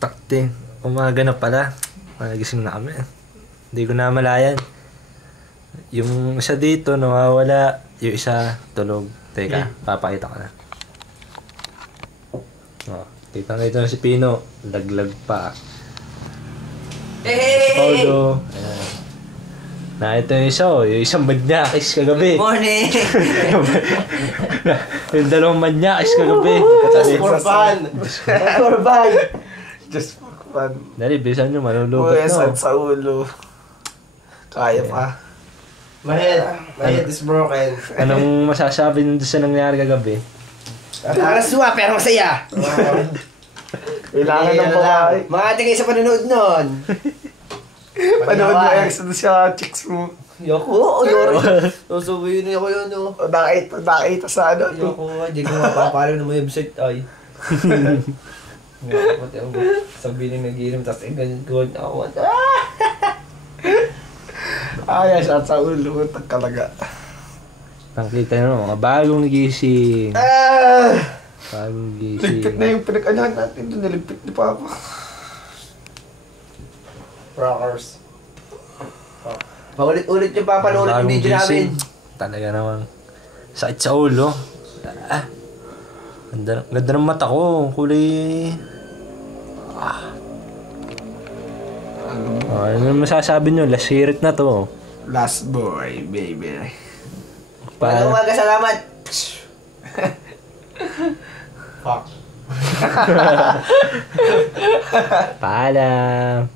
Takti. Umaga na pala. Nagising na kami. Hindi ko na malayan. Yung isa dito, nawawala. Yung isa, tulog. Teka, papakita ko na. Oh, kita na si Pino. Laglag pa. Si Paulo. Ayan. Na ito yung isa, yung isang manyakis kagabi. Morning! Yung dalawang manyakis kagabi. Just for fun. Just for fun! Just for fun. Dali, bilisan nyo, malulubat Yes, no. at sa ulo. Kaya pa. My head is broken. Anong masasabi nyo sa nangyari kagabi? Nakakasuwa pero masaya. Kailangan ng babae. Makati kayo sa panonood nun. Panood mo ex doon sa chicks mo. Yoko, yoro. Sasabihin niya ko yun, no. O nakita sa ano. Yoko, hindi ko mapapalo ng mga website, ay. Pati ang sabihin ng nag-iinom, tapos ganyan ko ako. Ayos at sa ulo. Tagkalaga. Nakita nyo, mga bagong gising. Ah! Bagong Ligpit na gising. yung pinag-anahan natin doon. Naligpit ni Papa. Rockers. Paulit-ulit yung papanood yung video namin. Talaga naman. Sakit sa ulo. Ah. Ganda ng mata ko. Kulay... ano masasabi nyo? Last hirit na to. Last boy, baby. Paano umaga, salamat. Fuck. Paalam.